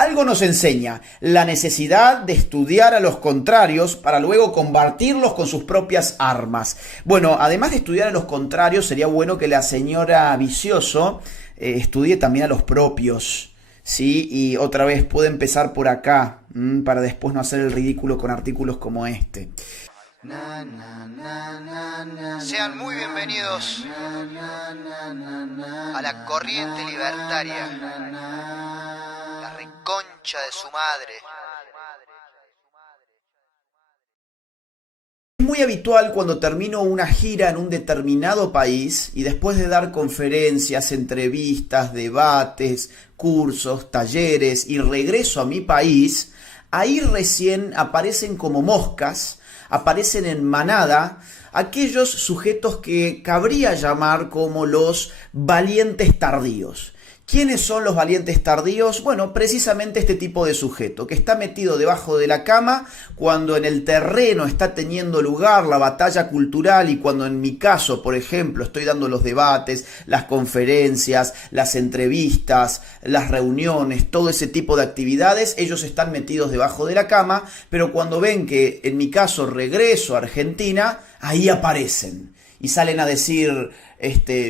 algo nos enseña: la necesidad de estudiar a los contrarios para luego combatirlos con sus propias armas. Bueno, además de estudiar a los contrarios, sería bueno que la señora Vicioso estudie también a los propios, ¿sí? Y otra vez puede empezar por acá, para después no hacer el ridículo con artículos como este. Sean muy bienvenidos a la corriente libertaria, la reconcha de su madre. Es muy habitual cuando termino una gira en un determinado país y después de dar conferencias, entrevistas, debates, cursos, talleres y regreso a mi país, ahí recién aparecen como moscas, aparecen en manada aquellos sujetos que cabría llamar como los valientes tardíos. ¿Quiénes son los valientes tardíos? Bueno, precisamente este tipo de sujeto, que está metido debajo de la cama cuando en el terreno está teniendo lugar la batalla cultural y cuando en mi caso, por ejemplo, estoy dando los debates, las conferencias, las entrevistas, las reuniones, todo ese tipo de actividades, ellos están metidos debajo de la cama, pero cuando ven que en mi caso regreso a Argentina, ahí aparecen y salen a decir: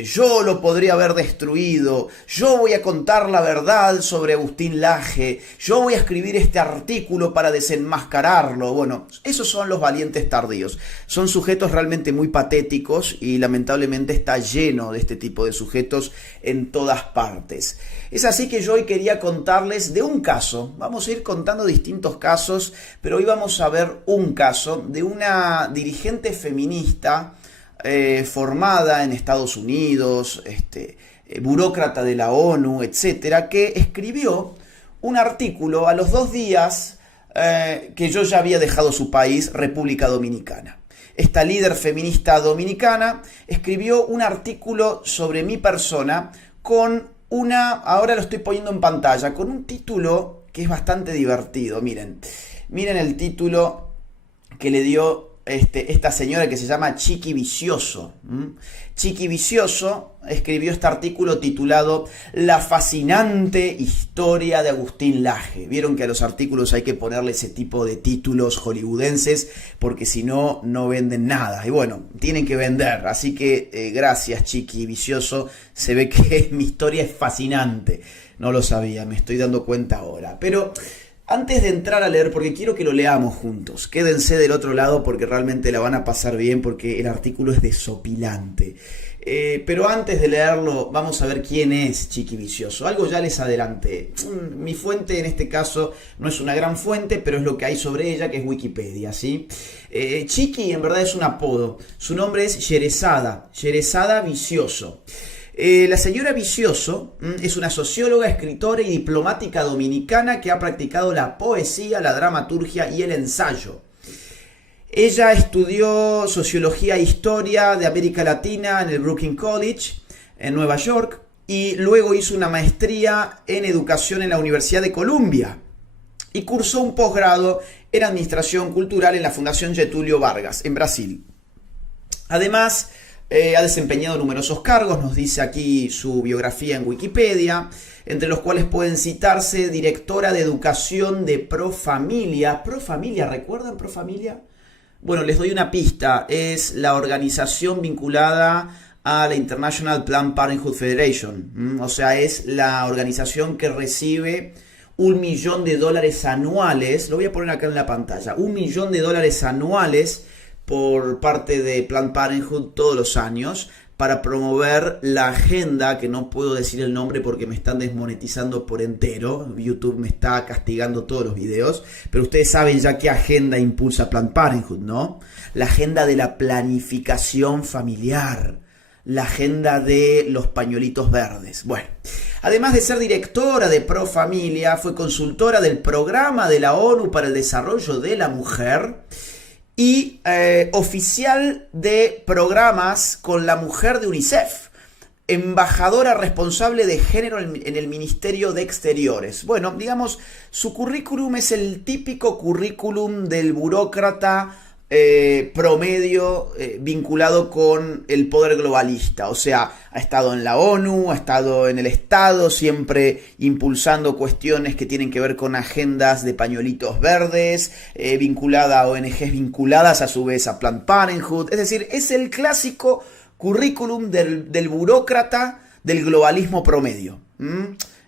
yo lo podría haber destruido, yo voy a contar la verdad sobre Agustín Laje, yo voy a escribir este artículo para desenmascararlo. Bueno, esos son los valientes tardíos. Son sujetos realmente muy patéticos y lamentablemente está lleno de este tipo de sujetos en todas partes. Es así que yo hoy quería contarles de un caso. Vamos a ir contando distintos casos, pero hoy vamos a ver un caso de una dirigente feminista formada en Estados Unidos, burócrata de la ONU, etcétera, que escribió un artículo a los 2 días que yo ya había dejado su país, República Dominicana. Esta líder feminista dominicana escribió un artículo sobre mi persona con ahora lo estoy poniendo en pantalla, con un título que es bastante divertido. Miren el título que le dio esta señora que se llama Chiqui Vicioso. Chiqui Vicioso escribió este artículo titulado La fascinante historia de Agustín Laje. Vieron que a los artículos hay que ponerle ese tipo de títulos hollywoodenses porque si no, no venden nada. Y bueno, tienen que vender. Así que gracias, Chiqui Vicioso. Se ve que mi historia es fascinante. No lo sabía, me estoy dando cuenta ahora. Pero antes de entrar a leer, porque quiero que lo leamos juntos, quédense del otro lado porque realmente la van a pasar bien porque el artículo es desopilante. Pero antes de leerlo, vamos a ver quién es Chiqui Vicioso. Algo ya les adelanté. Mi fuente en este caso no es una gran fuente, pero es lo que hay sobre ella, que es Wikipedia, ¿sí? Chiqui en verdad es un apodo. Su nombre es Sherezada Vicioso. La señora Vicioso es una socióloga, escritora y diplomática dominicana que ha practicado la poesía, la dramaturgia y el ensayo. Ella estudió Sociología e Historia de América Latina en el Brooklyn College en Nueva York y luego hizo una maestría en Educación en la Universidad de Columbia y cursó un posgrado en Administración Cultural en la Fundación Getúlio Vargas en Brasil. Además, ha desempeñado numerosos cargos, nos dice aquí su biografía en Wikipedia, entre los cuales pueden citarse directora de educación de Profamilia. Profamilia, ¿recuerdan Profamilia? Bueno, les doy una pista, es la organización vinculada a la International Planned Parenthood Federation, o sea, es la organización que recibe $1 millón anuales, lo voy a poner acá en la pantalla, $1 millón anuales por parte de Planned Parenthood todos los años para promover la agenda, que no puedo decir el nombre porque me están desmonetizando por entero, YouTube me está castigando todos los videos, pero ustedes saben ya qué agenda impulsa Planned Parenthood, ¿no? La agenda de la planificación familiar, la agenda de los pañuelitos verdes. Bueno, además de ser directora de Profamilia, fue consultora del Programa de la ONU para el Desarrollo de la Mujer y oficial de programas con la mujer de UNICEF, embajadora responsable de género en el Ministerio de Exteriores. Bueno, digamos, su currículum es el típico currículum del burócrata promedio vinculado con el poder globalista. O sea, ha estado en la ONU, ha estado en el Estado, siempre impulsando cuestiones que tienen que ver con agendas de pañuelitos verdes, vinculada a ONGs vinculadas a su vez a Planned Parenthood. Es decir, es el clásico currículum del burócrata del globalismo promedio.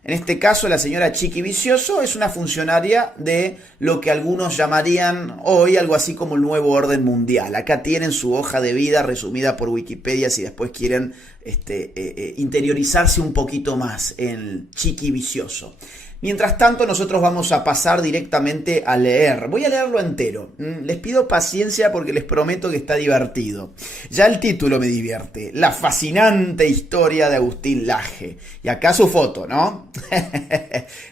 En este caso, la señora Chiqui Vicioso es una funcionaria de lo que algunos llamarían hoy algo así como el nuevo orden mundial. Acá tienen su hoja de vida resumida por Wikipedia si después quieren interiorizarse un poquito más en Chiqui Vicioso. Mientras tanto, nosotros vamos a pasar directamente a leer. Voy a leerlo entero. Les pido paciencia porque les prometo que está divertido. Ya el título me divierte. La fascinante historia de Agustín Laje. Y acá su foto, ¿no?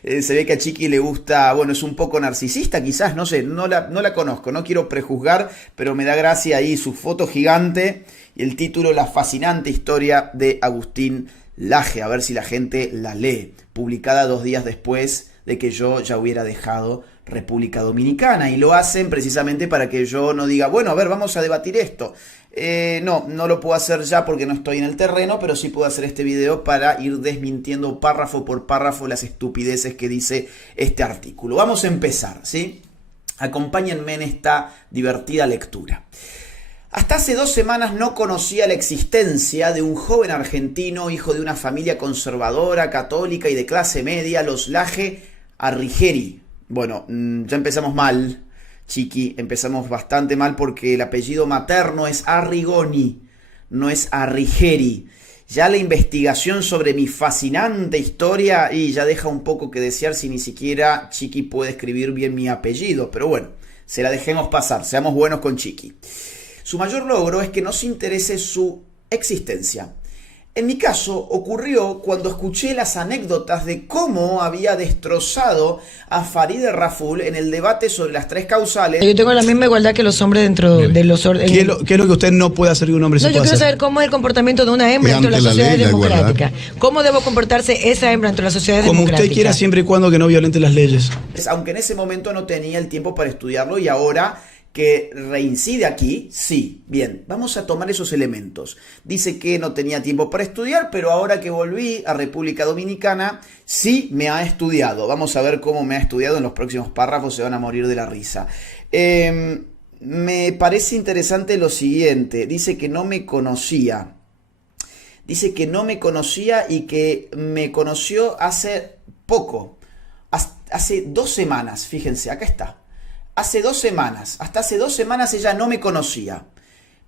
Se ve que a Chiqui le gusta, bueno, es un poco narcisista quizás, no sé, no la conozco, no quiero prejuzgar, pero me da gracia ahí su foto gigante y el título La fascinante historia de Agustín Laje, a ver si la gente la lee, publicada 2 días después de que yo ya hubiera dejado República Dominicana, y lo hacen precisamente para que yo no diga, bueno, a ver, vamos a debatir esto. No lo puedo hacer ya porque no estoy en el terreno, pero sí puedo hacer este video para ir desmintiendo párrafo por párrafo las estupideces que dice este artículo. Vamos a empezar, ¿sí? Acompáñenme en esta divertida lectura. Hasta hace 2 semanas no conocía la existencia de un joven argentino, hijo de una familia conservadora, católica y de clase media, los Laje Arrigeri. Bueno, ya empezamos mal, Chiqui, empezamos bastante mal porque el apellido materno es Arrigoni, no es Arrigeri. Ya la investigación sobre mi fascinante historia y ya deja un poco que desear si ni siquiera Chiqui puede escribir bien mi apellido, pero bueno, se la dejemos pasar, seamos buenos con Chiqui. Su mayor logro es que no se interese su existencia. En mi caso, ocurrió cuando escuché las anécdotas de cómo había destrozado a Farideh Raful en el debate sobre las 3 causales. Yo tengo la misma igualdad que los hombres dentro de los órdenes. ¿Qué es lo que usted no puede hacer que un hombre No, sí yo pueda quiero hacer? saber cómo es el comportamiento de una hembra dentro de la sociedad democrática. ¿Cómo debo comportarse esa hembra dentro de la sociedad democrática? Como usted quiera, siempre y cuando que no violente las leyes. Aunque en ese momento no tenía el tiempo para estudiarlo y ahora que reincide aquí, sí. Bien, vamos a tomar esos elementos. Dice que no tenía tiempo para estudiar, pero ahora que volví a República Dominicana, sí me ha estudiado. Vamos a ver cómo me ha estudiado en los próximos párrafos, se van a morir de la risa. Me parece interesante lo siguiente, dice que no me conocía. Dice que no me conocía y que me conoció hace poco, hace 2 semanas, fíjense, acá está. Hace 2 semanas, hasta hace 2 semanas ella no me conocía,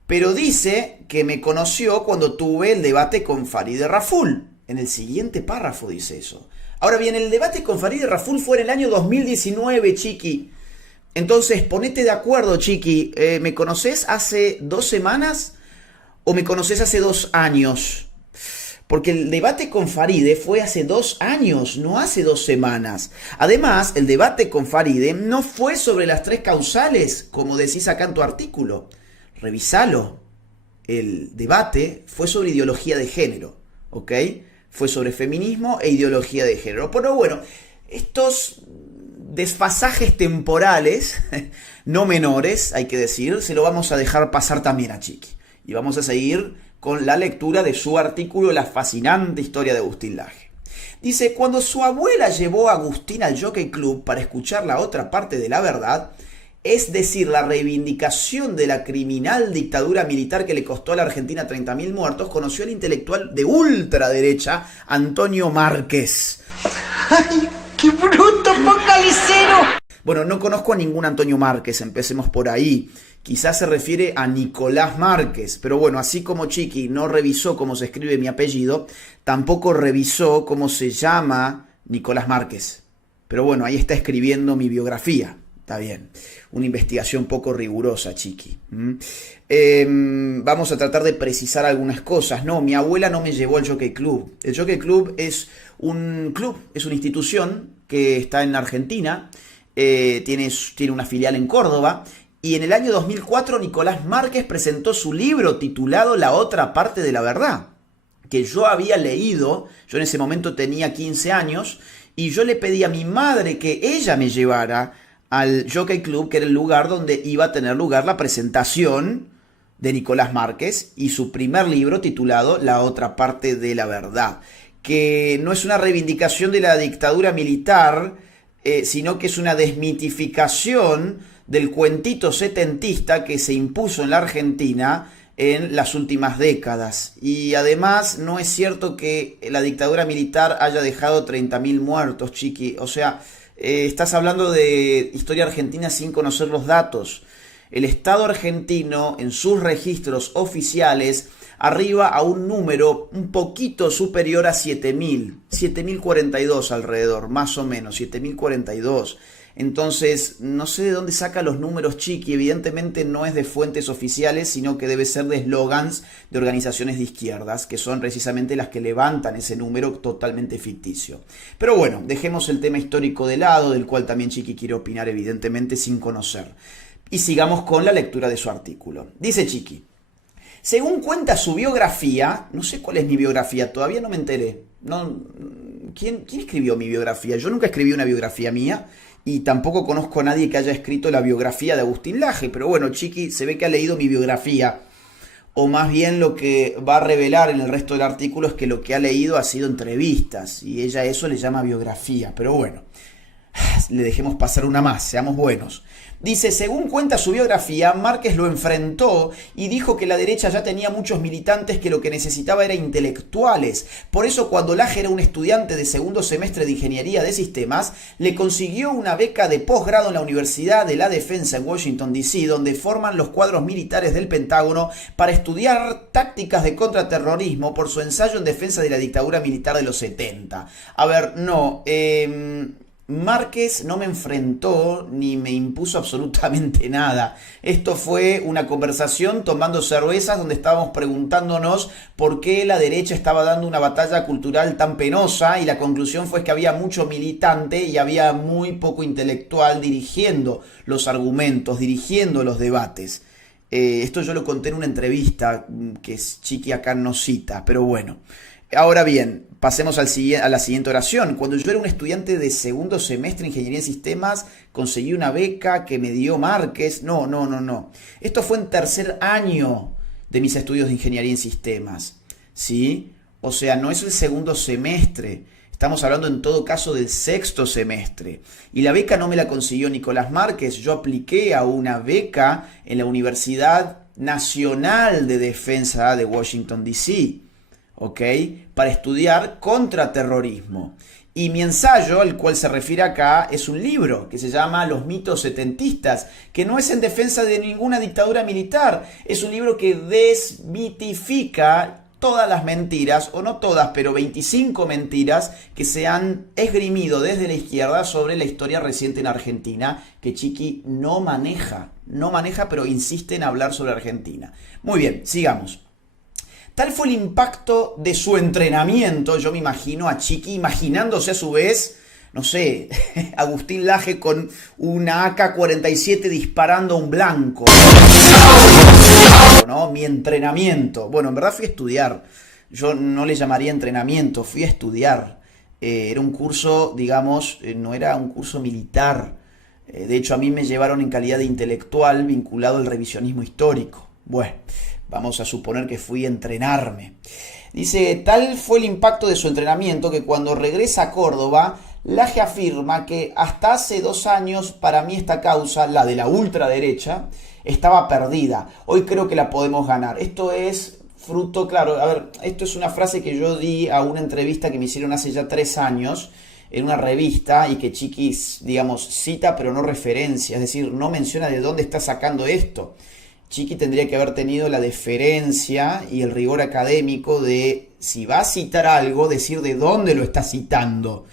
pero dice que me conoció cuando tuve el debate con Farideh Raful. En el siguiente párrafo dice eso. Ahora bien, el debate con Farideh Raful fue en el año 2019, Chiqui. Entonces, ponete de acuerdo, Chiqui. ¿Me conoces hace 2 semanas o me conoces hace 2 años? Porque el debate con Farideh fue hace 2 años, no hace 2 semanas. Además, el debate con Farideh no fue sobre las 3 causales, como decís acá en tu artículo. Revisalo. El debate fue sobre ideología de género, ¿ok? Fue sobre feminismo e ideología de género. Pero bueno, estos desfasajes temporales, no menores, hay que decir, se lo vamos a dejar pasar también a Chiqui. Y vamos a seguir con la lectura de su artículo La fascinante historia de Agustín Laje. Dice, cuando su abuela llevó a Agustín al Jockey Club para escuchar la otra parte de la verdad, es decir, la reivindicación de la criminal dictadura militar que le costó a la Argentina 30.000 muertos, conoció al intelectual de ultraderecha Antonio Márquez. ¡Ay, qué bruto, focalicero! Bueno, no conozco a ningún Antonio Márquez, empecemos por ahí. Quizás se refiere a Nicolás Márquez, pero bueno, así como Chiqui no revisó cómo se escribe mi apellido, tampoco revisó cómo se llama Nicolás Márquez. Pero bueno, ahí está escribiendo mi biografía, está bien. Una investigación poco rigurosa, Chiqui. Vamos a tratar de precisar algunas cosas. No, mi abuela no me llevó al Jockey Club. El Jockey Club, es una institución que está en la Argentina, tiene una filial en Córdoba. Y en el año 2004 Nicolás Márquez presentó su libro titulado La otra parte de la verdad, que yo había leído. Yo en ese momento tenía 15 años y yo le pedí a mi madre que ella me llevara al Jockey Club, que era el lugar donde iba a tener lugar la presentación de Nicolás Márquez y su primer libro titulado La otra parte de la verdad, que no es una reivindicación de la dictadura militar, sino que es una desmitificación del cuentito setentista que se impuso en la Argentina en las últimas décadas. Y además no es cierto que la dictadura militar haya dejado 30.000 muertos, Chiqui. O sea, estás hablando de historia argentina sin conocer los datos. El Estado argentino en sus registros oficiales arriba a un número un poquito superior a 7.000, 7.042 alrededor, más o menos, 7.042. Entonces, no sé de dónde saca los números, Chiqui. Evidentemente no es de fuentes oficiales, sino que debe ser de eslogans de organizaciones de izquierdas, que son precisamente las que levantan ese número totalmente ficticio. Pero bueno, dejemos el tema histórico de lado, del cual también Chiqui quiere opinar, evidentemente, sin conocer. Y sigamos con la lectura de su artículo. Dice Chiqui: según cuenta su biografía, no sé cuál es mi biografía, todavía no me enteré. ¿Quién escribió mi biografía? Yo nunca escribí una biografía mía y tampoco conozco a nadie que haya escrito la biografía de Agustín Laje. Pero bueno, Chiqui se ve que ha leído mi biografía. O más bien lo que va a revelar en el resto del artículo es que lo que ha leído ha sido entrevistas. Y ella eso le llama biografía. Pero bueno, le dejemos pasar una más, seamos buenos. Dice, según cuenta su biografía, Márquez lo enfrentó y dijo que la derecha ya tenía muchos militantes que lo que necesitaba era intelectuales. Por eso cuando Laje era un estudiante de segundo semestre de Ingeniería de Sistemas, le consiguió una beca de posgrado en la Universidad de la Defensa en Washington, D.C., donde forman los cuadros militares del Pentágono para estudiar tácticas de contraterrorismo por su ensayo en defensa de la dictadura militar de los 70. A ver, no, Márquez no me enfrentó ni me impuso absolutamente nada. Esto fue una conversación tomando cervezas donde estábamos preguntándonos por qué la derecha estaba dando una batalla cultural tan penosa, y la conclusión fue que había mucho militante y había muy poco intelectual dirigiendo los argumentos, dirigiendo los debates. Esto yo lo conté en una entrevista que Chiqui acá no cita, pero bueno. Ahora bien, pasemos a la siguiente oración. Cuando yo era un estudiante de segundo semestre de Ingeniería en Sistemas, conseguí una beca que me dio Márquez. No. Esto fue en tercer año de mis estudios de Ingeniería en Sistemas, ¿sí? O sea, no es el segundo semestre. Estamos hablando en todo caso del sexto semestre. Y la beca no me la consiguió Nicolás Márquez. Yo apliqué a una beca en la Universidad Nacional de Defensa de Washington, D.C., ¿ok? Para estudiar contraterrorismo. Y mi ensayo, al cual se refiere acá, es un libro que se llama Los mitos setentistas, que no es en defensa de ninguna dictadura militar. Es un libro que desmitifica todas las mentiras, o no todas, pero 25 mentiras que se han esgrimido desde la izquierda sobre la historia reciente en Argentina, que Chiqui no maneja, pero insiste en hablar sobre Argentina. Muy bien, sigamos. Tal fue el impacto de su entrenamiento, yo me imagino a Chiqui imaginándose a su vez, no sé, Agustín Laje con una AK-47 disparando a un blanco, ¿no? Mi entrenamiento. Bueno, en verdad fui a estudiar, yo no le llamaría entrenamiento, fui a estudiar. Era un curso, digamos, no era un curso militar. De hecho, a mí me llevaron en calidad de intelectual vinculado al revisionismo histórico. Bueno, vamos a suponer que fui a entrenarme. Dice, tal fue el impacto de su entrenamiento que cuando regresa a Córdoba, Laje afirma que hasta hace 2 años para mí esta causa, la de la ultraderecha, estaba perdida. Hoy creo que la podemos ganar. Esto es fruto, claro, a ver, esto es una frase que yo di a una entrevista que me hicieron hace ya 3 años en una revista y que Chiqui, digamos, cita pero no referencia, es decir, no menciona de dónde está sacando esto. Chiqui tendría que haber tenido la deferencia y el rigor académico de, si va a citar algo, decir de dónde lo está citando.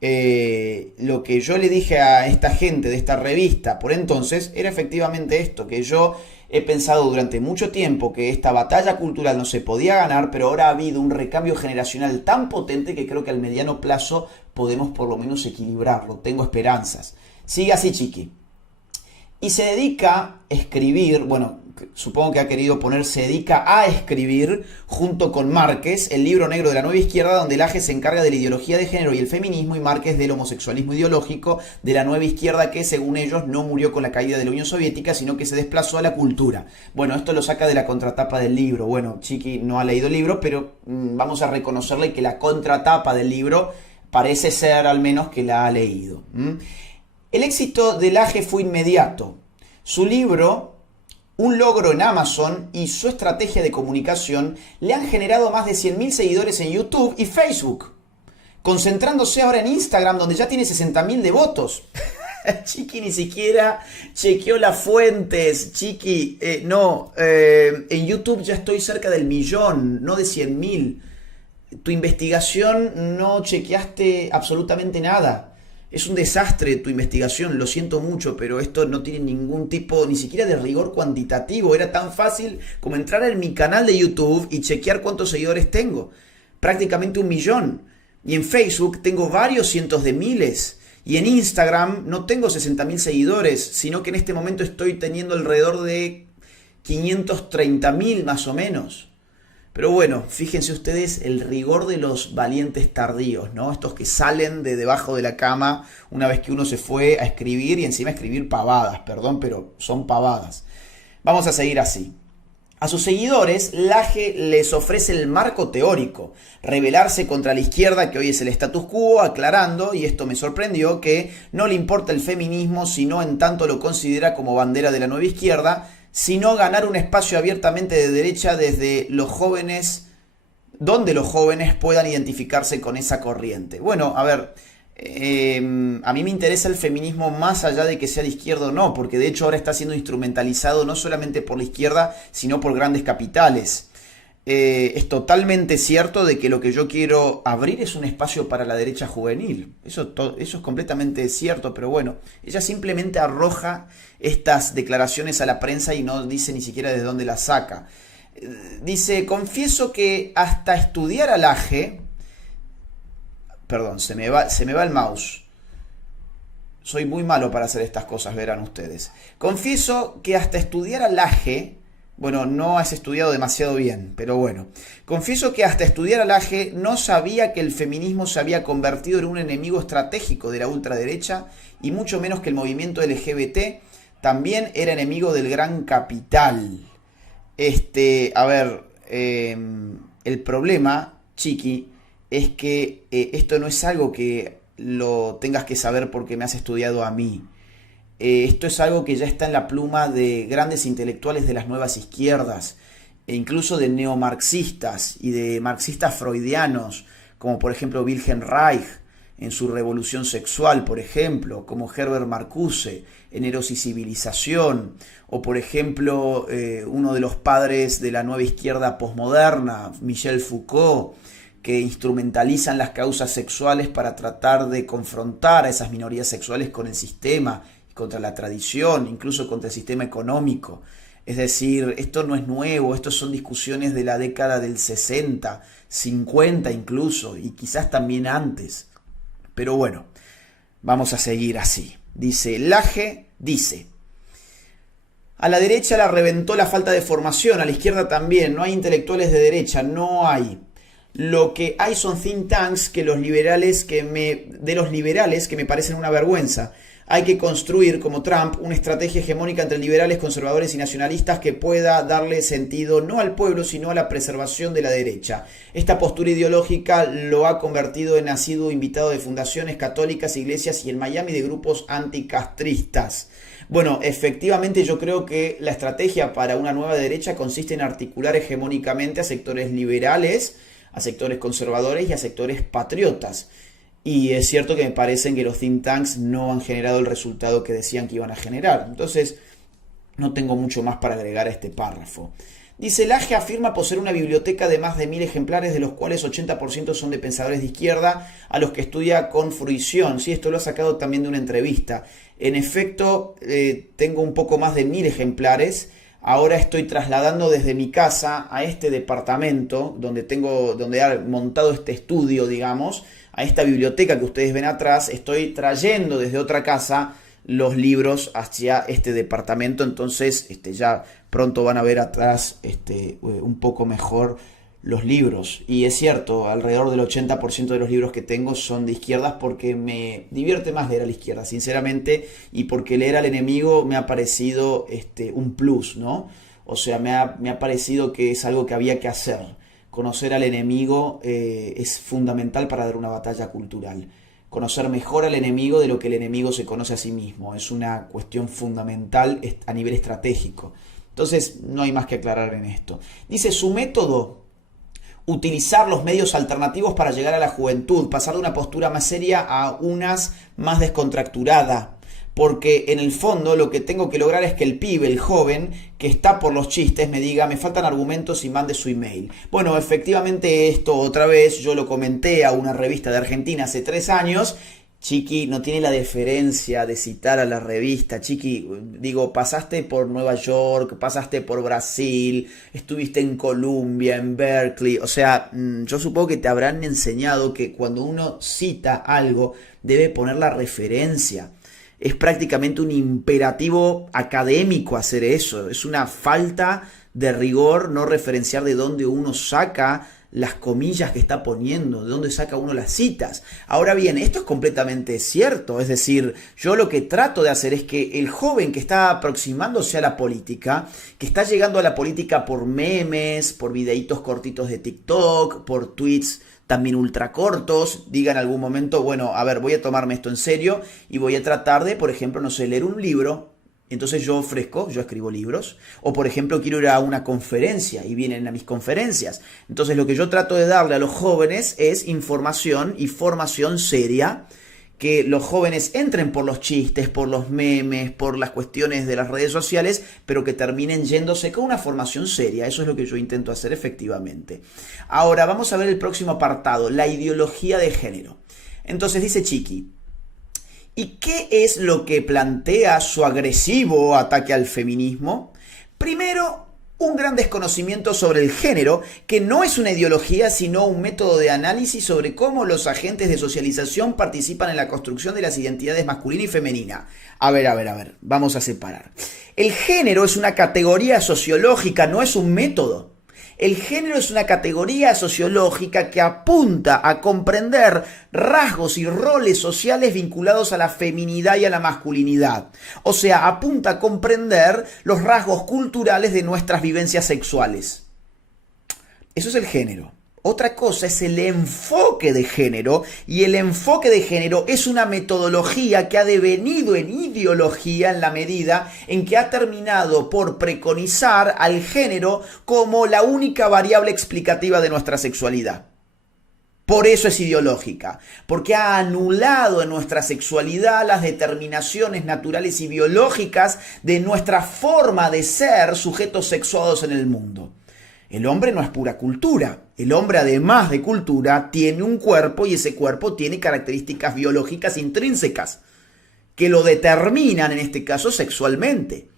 Lo que yo le dije a esta gente de esta revista por entonces era efectivamente esto, que yo he pensado durante mucho tiempo que esta batalla cultural no se podía ganar, pero ahora ha habido un recambio generacional tan potente que creo que al mediano plazo podemos por lo menos equilibrarlo. Tengo esperanzas. Sigue así, Chiqui. y se dedica a escribir, bueno, supongo que ha querido poner se dedica a escribir junto con Márquez el libro negro de la nueva izquierda, donde Laje se encarga de la ideología de género y el feminismo y Márquez del homosexualismo ideológico de la nueva izquierda, que según ellos no murió con la caída de la Unión Soviética, sino que se desplazó a la cultura. Bueno, esto lo saca de la contratapa del libro. Bueno, Chiqui no ha leído el libro, pero vamos a reconocerle que la contratapa del libro parece ser al menos que la ha leído. El éxito de Laje fue inmediato. Su libro, un logro en Amazon, y su estrategia de comunicación le han generado más de 100.000 seguidores en YouTube y Facebook, concentrándose ahora en Instagram, donde ya tiene 60.000 devotos. Chiqui ni siquiera chequeó las fuentes. Chiqui, en YouTube ya estoy cerca del 1.000.000, no de 100.000. Tu investigación no chequeaste absolutamente nada. Es un desastre tu investigación, lo siento mucho, pero esto no tiene ningún tipo, ni siquiera de rigor cuantitativo. Era tan fácil como entrar en mi canal de YouTube y chequear cuántos seguidores tengo. Prácticamente 1.000.000. Y en Facebook tengo varios cientos de miles. Y en Instagram no tengo 60.000 seguidores, sino que en este momento estoy teniendo alrededor de 530.000 más o menos. Pero bueno, fíjense ustedes el rigor de los valientes tardíos, ¿no? Estos que salen de debajo de la cama una vez que uno se fue a escribir y encima escribir pavadas, perdón, pero son pavadas. Vamos a seguir así. A sus seguidores, Laje les ofrece el marco teórico, rebelarse contra la izquierda, que hoy es el status quo, aclarando, y esto me sorprendió, que no le importa el feminismo, sino en tanto lo considera como bandera de la nueva izquierda, sino ganar un espacio abiertamente de derecha desde los jóvenes, donde los jóvenes puedan identificarse con esa corriente. Bueno, a ver, a mí me interesa el feminismo más allá de que sea de izquierda o no, porque de hecho ahora está siendo instrumentalizado no solamente por la izquierda, sino por grandes capitales. Es totalmente cierto de que lo que yo quiero abrir es un espacio para la derecha juvenil. Eso es completamente cierto, pero bueno, ella simplemente arroja estas declaraciones a la prensa y no dice ni siquiera de dónde las saca. Dice, confieso que hasta estudiar a Laje... Perdón, se me va el mouse. Soy muy malo para hacer estas cosas, verán ustedes. Confieso que hasta estudiar a Laje... Bueno, no has estudiado demasiado bien, pero bueno. Confieso que hasta estudiar a Laje no sabía que el feminismo se había convertido en un enemigo estratégico de la ultraderecha y mucho menos que el movimiento LGBT también era enemigo del gran capital. El problema, Chiqui, es que esto no es algo que lo tengas que saber porque me has estudiado a mí. Esto es algo que ya está en la pluma de grandes intelectuales de las nuevas izquierdas, e incluso de neomarxistas y de marxistas freudianos, como por ejemplo Wilhelm Reich en su Revolución Sexual, por ejemplo, como Herbert Marcuse en Eros y Civilización, o por ejemplo uno de los padres de la nueva izquierda posmoderna, Michel Foucault, que instrumentalizan las causas sexuales para tratar de confrontar a esas minorías sexuales con el sistema, contra la tradición, incluso contra el sistema económico. Es decir, esto no es nuevo, esto son discusiones de la década del 60, 50 incluso, y quizás también antes. Pero bueno, vamos a seguir así. Dice, Laje dice, a la derecha la reventó la falta de formación, a la izquierda también, no hay intelectuales de derecha, no hay. Lo que hay son think tanks de los liberales que me parecen una vergüenza. Hay que construir, como Trump, una estrategia hegemónica entre liberales, conservadores y nacionalistas que pueda darle sentido no al pueblo, sino a la preservación de la derecha. Esta postura ideológica lo ha convertido en asiduo invitado de fundaciones católicas, iglesias y en Miami de grupos anticastristas. Bueno, efectivamente yo creo que la estrategia para una nueva derecha consiste en articular hegemónicamente a sectores liberales, a sectores conservadores y a sectores patriotas. Y es cierto que me parecen que los think tanks no han generado el resultado que decían que iban a generar. Entonces, no tengo mucho más para agregar a este párrafo. Dice, Laje afirma poseer una biblioteca de más de 1.000 ejemplares, de los cuales 80% son de pensadores de izquierda, a los que estudia con fruición. Sí, esto lo ha sacado también de una entrevista. En efecto, tengo un poco más de 1.000 ejemplares. Ahora estoy trasladando desde mi casa a este departamento, donde he montado este estudio, digamos, a esta biblioteca que ustedes ven atrás. Estoy trayendo desde otra casa los libros hacia este departamento, entonces ya pronto van a ver atrás un poco mejor los libros. Y es cierto, alrededor del 80% de los libros que tengo son de izquierdas porque me divierte más leer a la izquierda, sinceramente, y porque leer al enemigo me ha parecido un plus, ¿no? O sea, me ha parecido que es algo que había que hacer. Conocer al enemigo es fundamental para dar una batalla cultural. Conocer mejor al enemigo de lo que el enemigo se conoce a sí mismo. Es una cuestión fundamental a nivel estratégico. Entonces, no hay más que aclarar en esto. Dice, su método, utilizar los medios alternativos para llegar a la juventud, pasar de una postura más seria a unas más descontracturada. Porque en el fondo lo que tengo que lograr es que el pibe, el joven, que está por los chistes, me diga, me faltan argumentos y mande su email. Bueno, efectivamente esto otra vez, yo lo comenté a una revista de Argentina hace 3 años. Chiqui no tiene la deferencia de citar a la revista. Chiqui, digo, pasaste por Nueva York, pasaste por Brasil, estuviste en Columbia, en Berkeley. O sea, yo supongo que te habrán enseñado que cuando uno cita algo, debe poner la referencia. Es prácticamente un imperativo académico hacer eso. Es una falta de rigor no referenciar de dónde uno saca las comillas que está poniendo, de dónde saca uno las citas. Ahora bien, esto es completamente cierto. Es decir, yo lo que trato de hacer es que el joven que está aproximándose a la política, que está llegando a la política por memes, por videitos cortitos de TikTok, por tweets también ultra cortos, diga en algún momento, bueno, a ver, voy a tomarme esto en serio y voy a tratar de, por ejemplo, no sé, leer un libro. Entonces yo escribo libros, o por ejemplo quiero ir a una conferencia y vienen a mis conferencias. Entonces lo que yo trato de darle a los jóvenes es información y formación seria, que los jóvenes entren por los chistes, por los memes, por las cuestiones de las redes sociales, pero que terminen yéndose con una formación seria. Eso es lo que yo intento hacer efectivamente. Ahora vamos a ver el próximo apartado, la ideología de género. Entonces dice Chiqui, ¿y qué es lo que plantea su agresivo ataque al feminismo? Primero, un gran desconocimiento sobre el género, que no es una ideología, sino un método de análisis sobre cómo los agentes de socialización participan en la construcción de las identidades masculina y femenina. A ver, vamos a separar. El género es una categoría sociológica, no es un método. El género es una categoría sociológica que apunta a comprender rasgos y roles sociales vinculados a la feminidad y a la masculinidad. O sea, apunta a comprender los rasgos culturales de nuestras vivencias sexuales. Eso es el género. Otra cosa es el enfoque de género, y el enfoque de género es una metodología que ha devenido en ideología en la medida en que ha terminado por preconizar al género como la única variable explicativa de nuestra sexualidad. Por eso es ideológica, porque ha anulado en nuestra sexualidad las determinaciones naturales y biológicas de nuestra forma de ser sujetos sexuados en el mundo. El hombre no es pura cultura. El hombre, además de cultura, tiene un cuerpo y ese cuerpo tiene características biológicas intrínsecas que lo determinan, en este caso, sexualmente.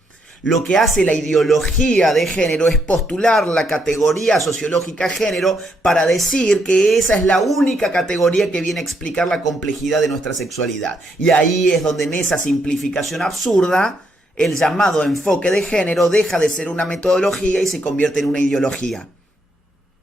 Lo que hace la ideología de género es postular la categoría sociológica género para decir que esa es la única categoría que viene a explicar la complejidad de nuestra sexualidad. Y ahí es donde en esa simplificación absurda el llamado enfoque de género deja de ser una metodología y se convierte en una ideología.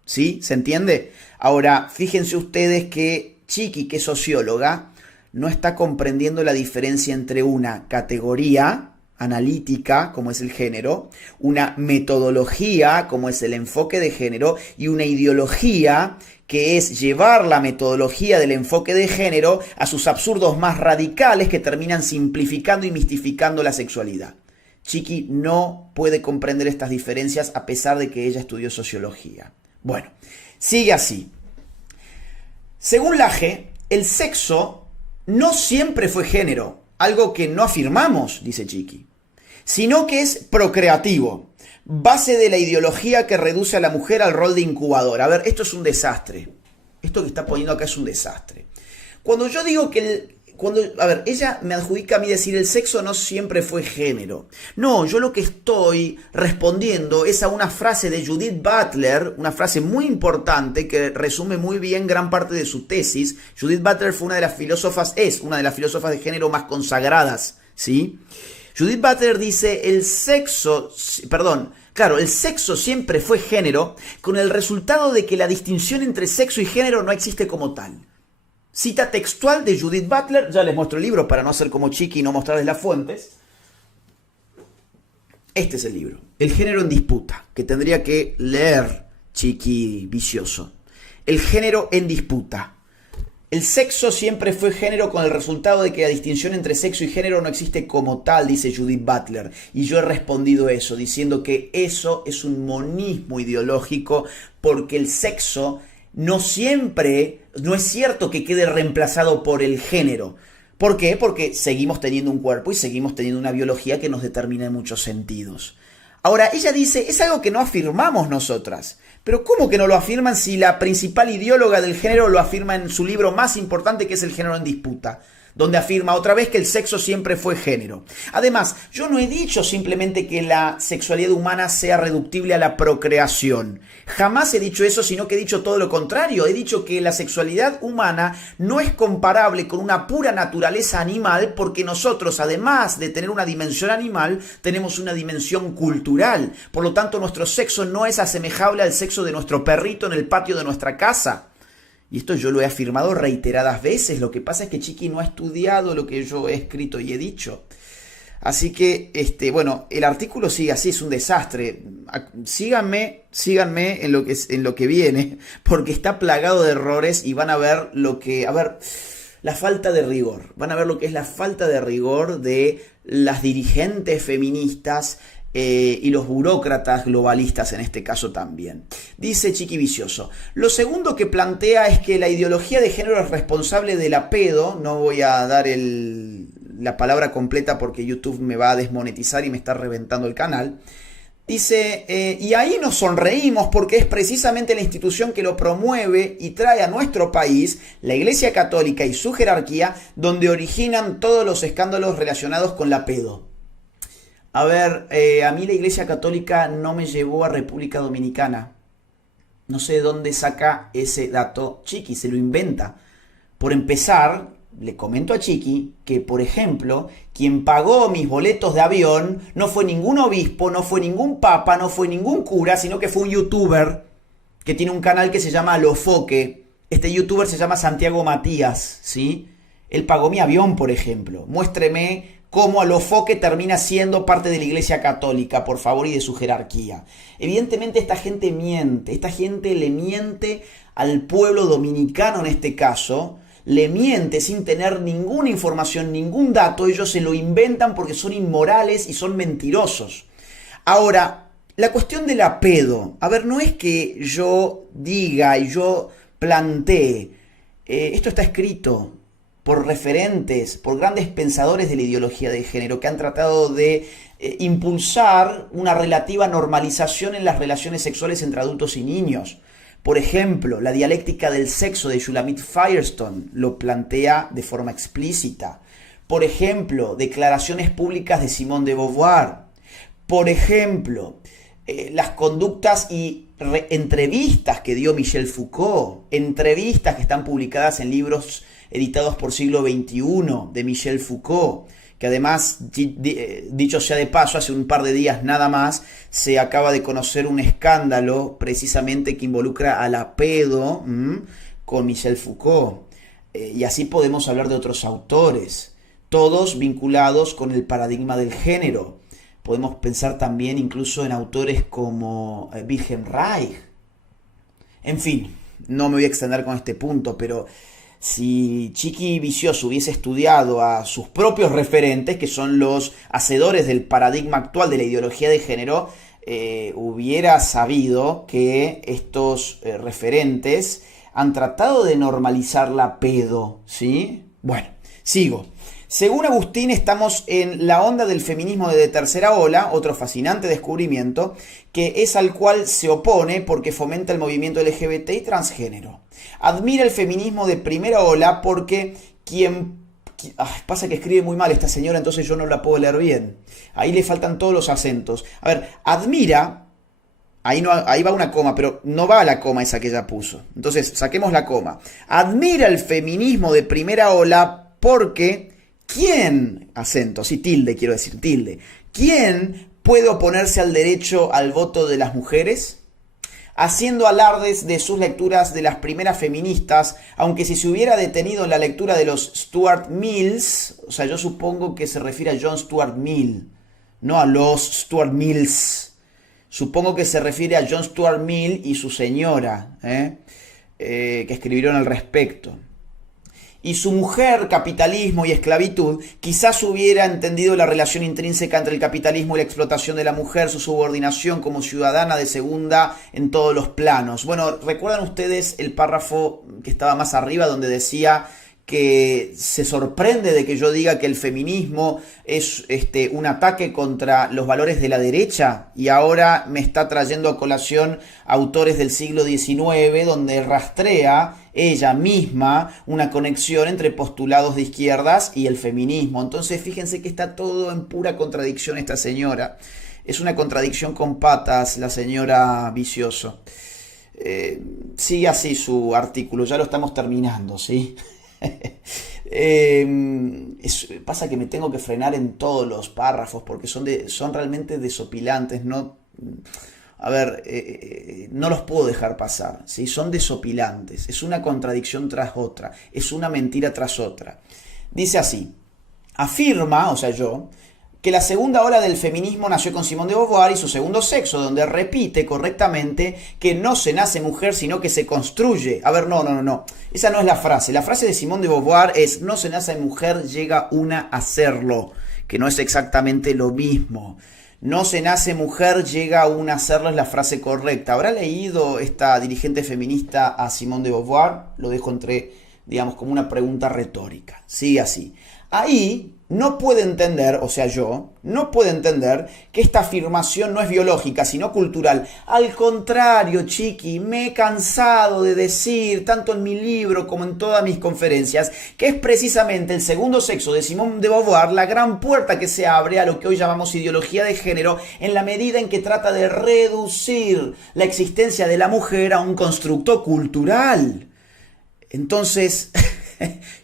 ¿Sí? ¿Se entiende? Ahora, fíjense ustedes que Chiqui, que es socióloga, no está comprendiendo la diferencia entre una categoría analítica, como es el género, una metodología, como es el enfoque de género, y una ideología, que es llevar la metodología del enfoque de género a sus absurdos más radicales que terminan simplificando y mistificando la sexualidad. Chiqui no puede comprender estas diferencias a pesar de que ella estudió sociología. Bueno, sigue así. Según Laje, el sexo no siempre fue género, algo que no afirmamos, dice Chiqui, sino que es procreativo, base de la ideología que reduce a la mujer al rol de incubadora. A ver, esto es un desastre. Esto que está poniendo acá es un desastre. Cuando yo digo que ella me adjudica a mí decir el sexo no siempre fue género. No, yo lo que estoy respondiendo es a una frase de Judith Butler, una frase muy importante que resume muy bien gran parte de su tesis. Judith Butler es una de las filósofas de género más consagradas, ¿sí? Judith Butler dice, el sexo siempre fue género, con el resultado de que la distinción entre sexo y género no existe como tal. Cita textual de Judith Butler, ya les muestro el libro para no hacer como Chiqui y no mostrarles las fuentes. Este es el libro, El género en disputa, que tendría que leer Chiqui vicioso. El género en disputa. El sexo siempre fue género con el resultado de que la distinción entre sexo y género no existe como tal, dice Judith Butler. Y yo he respondido eso, diciendo que eso es un monismo ideológico, porque el sexo no es cierto que quede reemplazado por el género. ¿Por qué? Porque seguimos teniendo un cuerpo y seguimos teniendo una biología que nos determina en muchos sentidos. Ahora, ella dice, es algo que no afirmamos nosotras. Pero ¿cómo que no lo afirman si la principal ideóloga del género lo afirma en su libro más importante, que es El género en disputa? Donde afirma otra vez que el sexo siempre fue género. Además, yo no he dicho simplemente que la sexualidad humana sea reductible a la procreación. Jamás he dicho eso, sino que he dicho todo lo contrario. He dicho que la sexualidad humana no es comparable con una pura naturaleza animal, porque nosotros, además de tener una dimensión animal, tenemos una dimensión cultural. Por lo tanto, nuestro sexo no es asemejable al sexo de nuestro perrito en el patio de nuestra casa. Y esto yo lo he afirmado reiteradas veces. Lo que pasa es que Chiqui no ha estudiado lo que yo he escrito y he dicho. Así que, bueno, el artículo sigue así, es un desastre. Síganme en lo que viene, porque está plagado de errores y van a ver la falta de rigor. Van a ver lo que es la falta de rigor de las dirigentes feministas y los burócratas globalistas en este caso también. Dice Chiqui Vicioso, lo segundo que plantea es que la ideología de género es responsable de la pedo. No voy a dar la palabra completa porque YouTube me va a desmonetizar y me está reventando el canal. Dice, y ahí nos sonreímos porque es precisamente la institución que lo promueve y trae a nuestro país, la Iglesia Católica y su jerarquía, donde originan todos los escándalos relacionados con la pedo. A ver, a mí la Iglesia Católica no me llevó a República Dominicana. No sé de dónde saca ese dato Chiqui, se lo inventa. Por empezar, le comento a Chiqui que, por ejemplo, quien pagó mis boletos de avión no fue ningún obispo, no fue ningún papa, no fue ningún cura, sino que fue un youtuber que tiene un canal que se llama Alofoque. Este youtuber se llama Santiago Matías, ¿sí? Él pagó mi avión, por ejemplo. Muéstreme cómo Alofoque termina siendo parte de la Iglesia Católica, por favor, y de su jerarquía. Evidentemente esta gente miente, esta gente le miente al pueblo dominicano en este caso, le miente sin tener ninguna información, ningún dato, ellos se lo inventan porque son inmorales y son mentirosos. Ahora, la cuestión de la pedo, a ver, no es que yo diga y yo plantee, esto está escrito por referentes, por grandes pensadores de la ideología de género que han tratado de impulsar una relativa normalización en las relaciones sexuales entre adultos y niños. Por ejemplo, la dialéctica del sexo de Shulamit Firestone lo plantea de forma explícita. Por ejemplo, declaraciones públicas de Simone de Beauvoir. Por ejemplo, las conductas y entrevistas que dio Michel Foucault, entrevistas que están publicadas en libros editados por Siglo XXI de Michel Foucault, que además, dicho sea de paso, hace un par de días nada más, se acaba de conocer un escándalo precisamente que involucra a la pedo con Michel Foucault. Y así podemos hablar de otros autores, todos vinculados con el paradigma del género. Podemos pensar también incluso en autores como Wilhelm Reich. En fin, no me voy a extender con este punto, pero si Chiqui Vicioso hubiese estudiado a sus propios referentes, que son los hacedores del paradigma actual de la ideología de género, hubiera sabido que estos referentes han tratado de normalizar la pedo, ¿sí? Bueno, sigo. Según Agustín, estamos en la onda del feminismo de tercera ola, otro fascinante descubrimiento, que es al cual se opone porque fomenta el movimiento LGBT y transgénero. Admira el feminismo de primera ola porque pasa que escribe muy mal esta señora, entonces yo no la puedo leer bien. Ahí le faltan todos los acentos. A ver, admira, ahí va una coma, pero no va la coma esa que ella puso. Entonces, saquemos la coma. Admira el feminismo de primera ola porque ¿quién, acento, sí, tilde, quiero decir, tilde, quién puede oponerse al derecho al voto de las mujeres? Haciendo alardes de sus lecturas de las primeras feministas, aunque si se hubiera detenido en la lectura de los Stuart Mills, o sea, yo supongo que se refiere a John Stuart Mill, no a los Stuart Mills. Supongo que se refiere a John Stuart Mill y su señora, que escribieron al respecto. Y su mujer, capitalismo y esclavitud, quizás hubiera entendido la relación intrínseca entre el capitalismo y la explotación de la mujer, su subordinación como ciudadana de segunda en todos los planos. Bueno, ¿recuerdan ustedes el párrafo que estaba más arriba donde decía que se sorprende de que yo diga que el feminismo es un ataque contra los valores de la derecha? Y ahora me está trayendo a colación autores del siglo XIX donde rastrea ella misma una conexión entre postulados de izquierdas y el feminismo. Entonces fíjense que está todo en pura contradicción esta señora. Es una contradicción con patas la señora Vicioso. Sigue así su artículo, ya lo estamos terminando, ¿sí? Pasa que me tengo que frenar en todos los párrafos porque son realmente desopilantes, no, a ver, no los puedo dejar pasar, ¿sí? Son desopilantes, es una contradicción tras otra, es una mentira tras otra. Dice así: afirma, o sea yo, que la segunda ola del feminismo nació con Simone de Beauvoir y su segundo sexo, donde repite correctamente que no se nace mujer, sino que se construye. A ver, no. Esa no es la frase. La frase de Simone de Beauvoir es: no se nace mujer, llega una a serlo, que no es exactamente lo mismo. No se nace mujer, llega una a serlo es la frase correcta. ¿Habrá leído esta dirigente feminista a Simone de Beauvoir? Lo dejo entre, digamos, como una pregunta retórica. Sigue así. Ahí no puede entender, o sea yo, no puede entender que esta afirmación no es biológica, sino cultural. Al contrario, chiqui, me he cansado de decir, tanto en mi libro como en todas mis conferencias, que es precisamente el segundo sexo de Simone de Beauvoir la gran puerta que se abre a lo que hoy llamamos ideología de género, en la medida en que trata de reducir la existencia de la mujer a un constructo cultural. Entonces,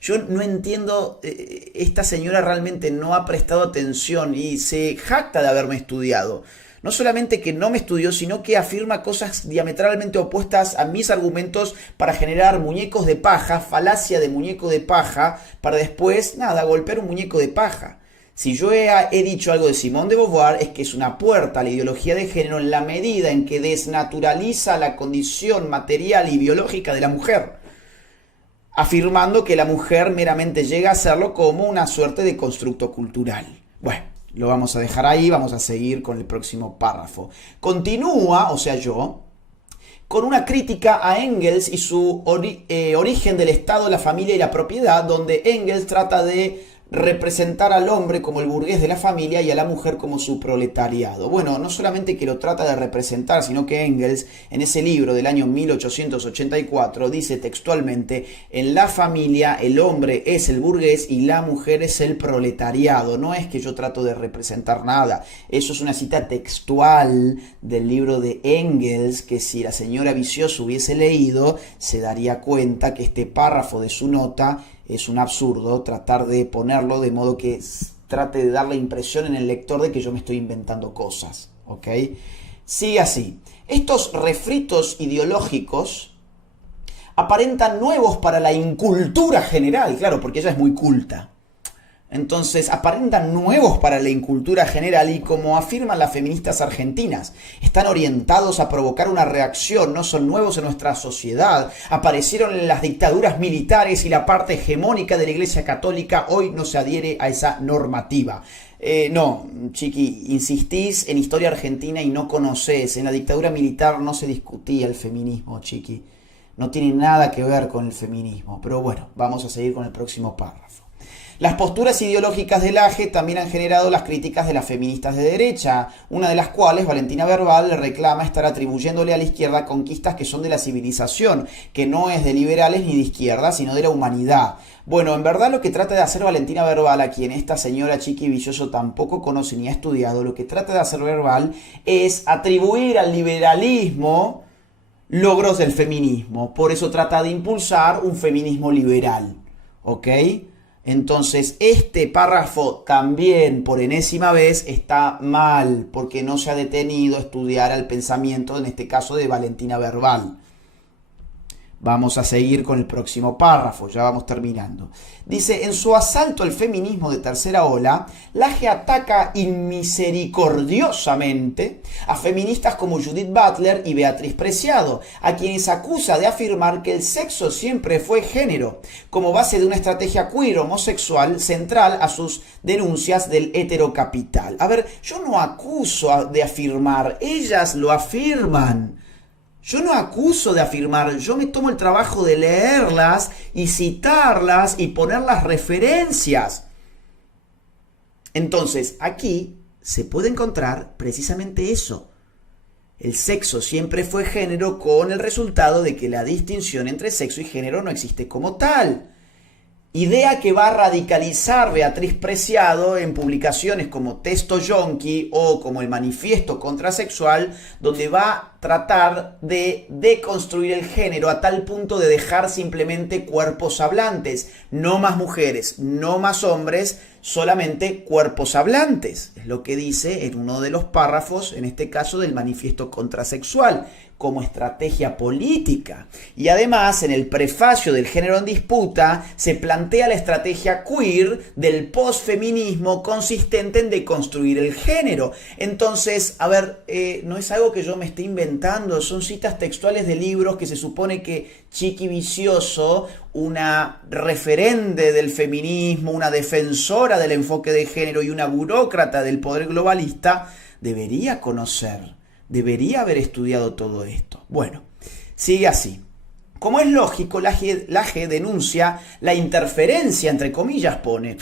yo no entiendo, esta señora realmente no ha prestado atención y se jacta de haberme estudiado. No solamente que no me estudió, sino que afirma cosas diametralmente opuestas a mis argumentos para generar muñecos de paja, falacia de muñeco de paja, para después, golpear un muñeco de paja. Si yo he dicho algo de Simone de Beauvoir es que es una puerta a la ideología de género en la medida en que desnaturaliza la condición material y biológica de la mujer, afirmando que la mujer meramente llega a serlo como una suerte de constructo cultural. Bueno, lo vamos a dejar ahí, vamos a seguir con el próximo párrafo. Continúa, o sea yo, con una crítica a Engels y su origen del Estado, la familia y la propiedad, donde Engels trata de representar al hombre como el burgués de la familia y a la mujer como su proletariado. Bueno, no solamente que lo trata de representar, sino que Engels, en ese libro del año 1884, dice textualmente: en la familia el hombre es el burgués y la mujer es el proletariado. No es que yo trato de representar nada, eso es una cita textual del libro de Engels, que si la señora Vicioso hubiese leído, se daría cuenta que este párrafo de su nota es un absurdo tratar de ponerlo de modo que trate de dar la impresión en el lector de que yo me estoy inventando cosas, ¿ok? Sigue así. Estos refritos ideológicos aparentan nuevos para la incultura general, claro, porque ella es muy culta. Entonces, aparentan nuevos para la incultura general y, como afirman las feministas argentinas, están orientados a provocar una reacción, no son nuevos en nuestra sociedad, aparecieron en las dictaduras militares y la parte hegemónica de la Iglesia Católica hoy no se adhiere a esa normativa. No, chiqui, insistís en historia argentina y no conocés, en la dictadura militar no se discutía el feminismo, chiqui, no tiene nada que ver con el feminismo, pero bueno, vamos a seguir con el próximo párrafo. Las posturas ideológicas del AGE también han generado las críticas de las feministas de derecha, una de las cuales, Valentina Verbal, le reclama estar atribuyéndole a la izquierda conquistas que son de la civilización, que no es de liberales ni de izquierda, sino de la humanidad. Bueno, en verdad lo que trata de hacer Valentina Verbal, a quien esta señora Chiqui Vicioso tampoco conoce ni ha estudiado, lo que trata de hacer Verbal es atribuir al liberalismo logros del feminismo. Por eso trata de impulsar un feminismo liberal, ¿ok? Entonces, este párrafo también, por enésima vez, está mal, porque no se ha detenido a estudiar el pensamiento, en este caso de Valentina Verbal. Vamos a seguir con el próximo párrafo, ya vamos terminando. Dice, en su asalto al feminismo de tercera ola, Laje ataca inmisericordiosamente a feministas como Judith Butler y Beatriz Preciado, a quienes acusa de afirmar que el sexo siempre fue género, como base de una estrategia queer homosexual central a sus denuncias del heterocapital. A ver, yo no acuso de afirmar, ellas lo afirman. Yo no acuso de afirmar, yo me tomo el trabajo de leerlas y citarlas y poner las referencias. Entonces, aquí se puede encontrar precisamente eso. El sexo siempre fue género con el resultado de que la distinción entre sexo y género no existe como tal. Idea que va a radicalizar Beatriz Preciado en publicaciones como Testo Yonki o como el Manifiesto Contrasexual, donde va a tratar de deconstruir el género a tal punto de dejar simplemente cuerpos hablantes, no más mujeres, no más hombres, solamente cuerpos hablantes. Es lo que dice en uno de los párrafos, en este caso del Manifiesto Contrasexual, como estrategia política. Y además, en el prefacio del Género en Disputa, se plantea la estrategia queer del posfeminismo consistente en deconstruir el género. Entonces, a ver, no es algo que yo me esté inventando, son citas textuales de libros que se supone que Chiqui Vicioso, una referente del feminismo, una defensora del enfoque de género y una burócrata del poder globalista, debería conocer. Debería haber estudiado todo esto. Bueno, sigue así. Como es lógico, Laje denuncia la interferencia, entre comillas pone,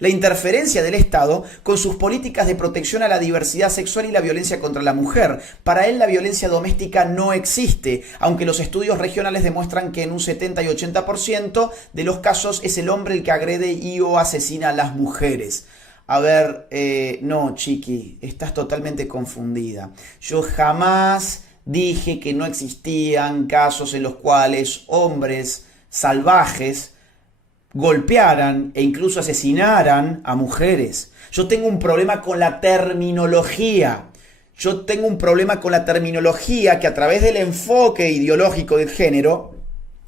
la interferencia del Estado con sus políticas de protección a la diversidad sexual y la violencia contra la mujer. Para él la violencia doméstica no existe, aunque los estudios regionales demuestran que en un 70 y 80% de los casos es el hombre el que agrede y o asesina a las mujeres. A ver, no, Chiqui, estás totalmente confundida. Yo jamás dije que no existían casos en los cuales hombres salvajes golpearan e incluso asesinaran a mujeres. Yo tengo un problema con la terminología. Yo tengo un problema con la terminología que a través del enfoque ideológico del género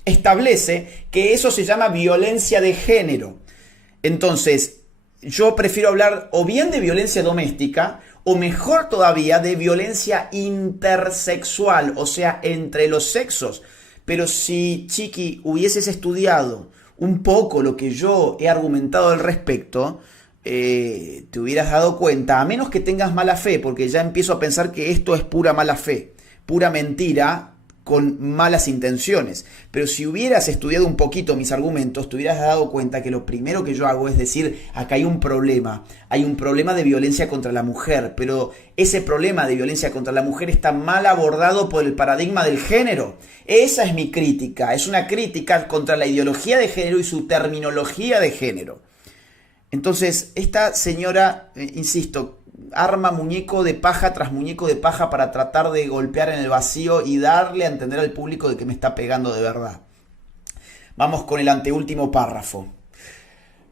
establece que eso se llama violencia de género. Entonces, yo prefiero hablar o bien de violencia doméstica o mejor todavía de violencia intersexual, o sea, entre los sexos. Pero si, Chiqui, hubieses estudiado un poco lo que yo he argumentado al respecto, te hubieras dado cuenta, a menos que tengas mala fe, porque ya empiezo a pensar que esto es pura mala fe, pura mentira, con malas intenciones. Pero si hubieras estudiado un poquito mis argumentos, te hubieras dado cuenta que lo primero que yo hago es decir, acá hay un problema de violencia contra la mujer, pero ese problema de violencia contra la mujer está mal abordado por el paradigma del género. Esa es mi crítica, es una crítica contra la ideología de género y su terminología de género. Entonces, esta señora, insisto, arma muñeco de paja tras muñeco de paja para tratar de golpear en el vacío y darle a entender al público de que me está pegando de verdad. Vamos con el anteúltimo párrafo.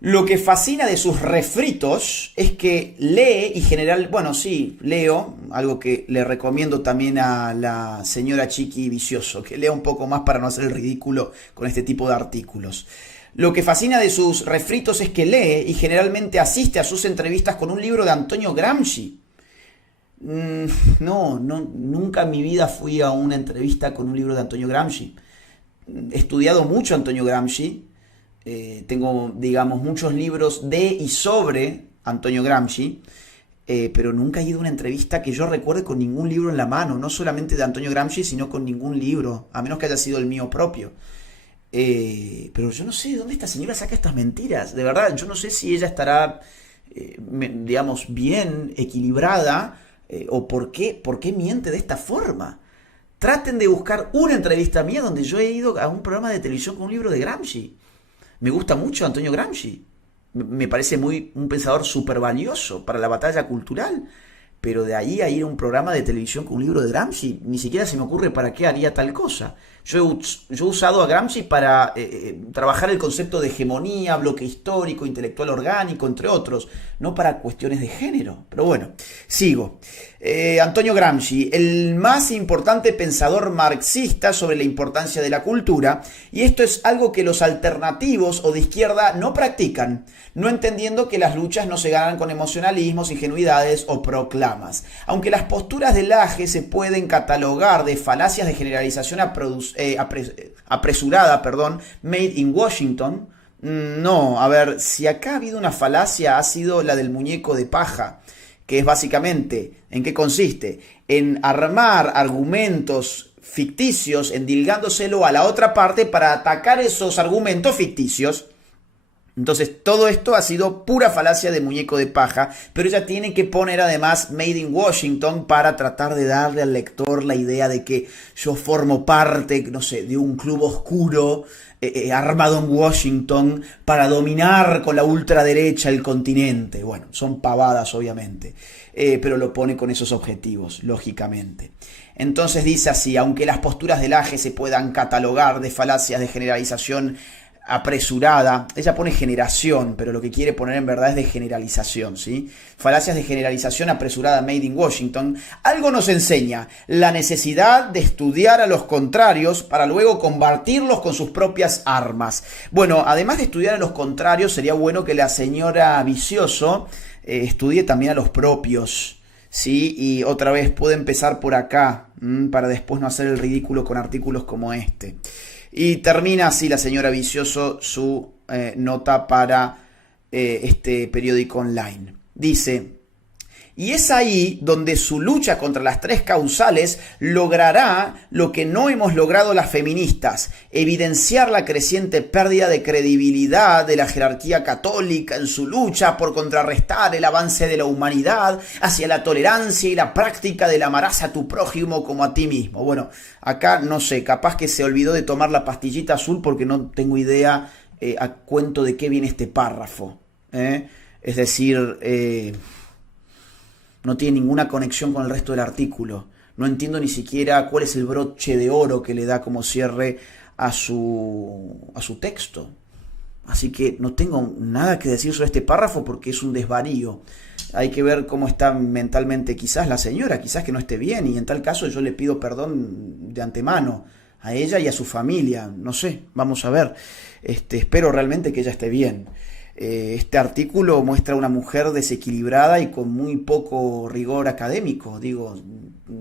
Lo que fascina de sus refritos es que lee y general, bueno, sí, leo, algo que le recomiendo también a la señora Chiqui Vicioso, que lea un poco más para no hacer el ridículo con este tipo de artículos. Lo que fascina de sus refritos es que lee y generalmente asiste a sus entrevistas con un libro de Antonio Gramsci. No, nunca en mi vida fui a una entrevista con un libro de Antonio Gramsci. He estudiado mucho a Antonio Gramsci. Tengo, digamos, muchos libros de y sobre Antonio Gramsci. Pero nunca he ido a una entrevista que yo recuerde con ningún libro en la mano. No solamente de Antonio Gramsci, sino con ningún libro. A menos que haya sido el mío propio. Pero yo no sé de dónde esta señora saca estas mentiras. De verdad, yo no sé si ella estará, digamos, bien equilibrada o por qué miente de esta forma. Traten de buscar una entrevista mía donde yo he ido a un programa de televisión con un libro de Gramsci. Me gusta mucho Antonio Gramsci. Me parece un pensador súper valioso para la batalla cultural. pero de ahí a ir a un programa de televisión con un libro de Gramsci, ni siquiera se me ocurre para qué haría tal cosa. Yo he usado a Gramsci para trabajar el concepto de hegemonía, bloque histórico, intelectual orgánico, entre otros, no para cuestiones de género. Pero bueno, sigo. Antonio Gramsci, el más importante pensador marxista sobre la importancia de la cultura, y esto es algo que los alternativos o de izquierda no practican, no entendiendo que las luchas no se ganan con emocionalismos, ingenuidades o proclamas. Aunque las posturas del Laje se pueden catalogar de falacias de generalización apresurada, made in Washington, no, a ver, si acá ha habido una falacia ha sido la del muñeco de paja, que es básicamente, ¿en qué consiste? En armar argumentos ficticios, endilgándoselo a la otra parte para atacar esos argumentos ficticios. Entonces todo esto ha sido pura falacia de muñeco de paja, pero ella tiene que poner además Made in Washington para tratar de darle al lector la idea de que yo formo parte, no sé, de un club oscuro armado en Washington para dominar con la ultraderecha el continente. Bueno, son pavadas obviamente, pero lo pone con esos objetivos, lógicamente. Entonces dice así: aunque las posturas del Laje se puedan catalogar de falacias de generalización apresurada, ella pone generación, pero lo que quiere poner en verdad es de generalización, ¿sí? Falacias de generalización apresurada made in Washington, algo nos enseña: la necesidad de estudiar a los contrarios para luego combatirlos con sus propias armas. Bueno, además de estudiar a los contrarios, sería bueno que la señora Vicioso estudie también a los propios, ¿sí? Y otra vez puede empezar por acá, para después no hacer el ridículo con artículos como este. Y termina así la señora Vicioso su nota para este periódico online. Dice: y es ahí donde su lucha contra las tres causales logrará lo que no hemos logrado las feministas: evidenciar la creciente pérdida de credibilidad de la jerarquía católica en su lucha por contrarrestar el avance de la humanidad hacia la tolerancia y la práctica del amarás a tu prójimo como a ti mismo. Bueno, acá no sé, capaz que se olvidó de tomar la pastillita azul porque no tengo idea a cuento de qué viene este párrafo. Es decir, no tiene ninguna conexión con el resto del artículo. No entiendo ni siquiera cuál es el broche de oro que le da como cierre a su texto. Así que no tengo nada que decir sobre este párrafo porque es un desvarío. Hay que ver cómo está mentalmente quizás la señora, quizás que no esté bien, y en tal caso yo le pido perdón de antemano a ella y a su familia. No sé, vamos a ver. Espero realmente que ella esté bien. Este artículo muestra a una mujer desequilibrada y con muy poco rigor académico. Digo,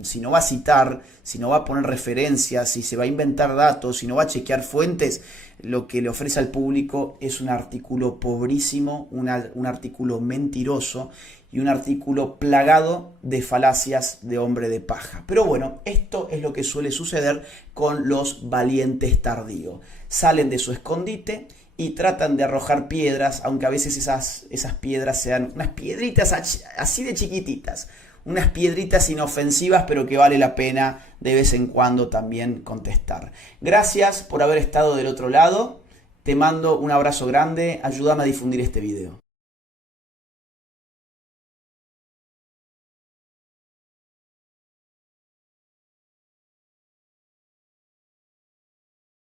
si no va a citar, si no va a poner referencias, si se va a inventar datos, si no va a chequear fuentes, lo que le ofrece al público es un artículo pobrísimo, un artículo mentiroso y un artículo plagado de falacias de hombre de paja. Pero bueno, esto es lo que suele suceder con los valientes tardíos. Salen de su escondite y tratan de arrojar piedras, aunque a veces esas piedras sean unas piedritas así de chiquititas, unas piedritas inofensivas, pero que vale la pena de vez en cuando también contestar. Gracias por haber estado del otro lado, te mando un abrazo grande, ayúdame a difundir este video.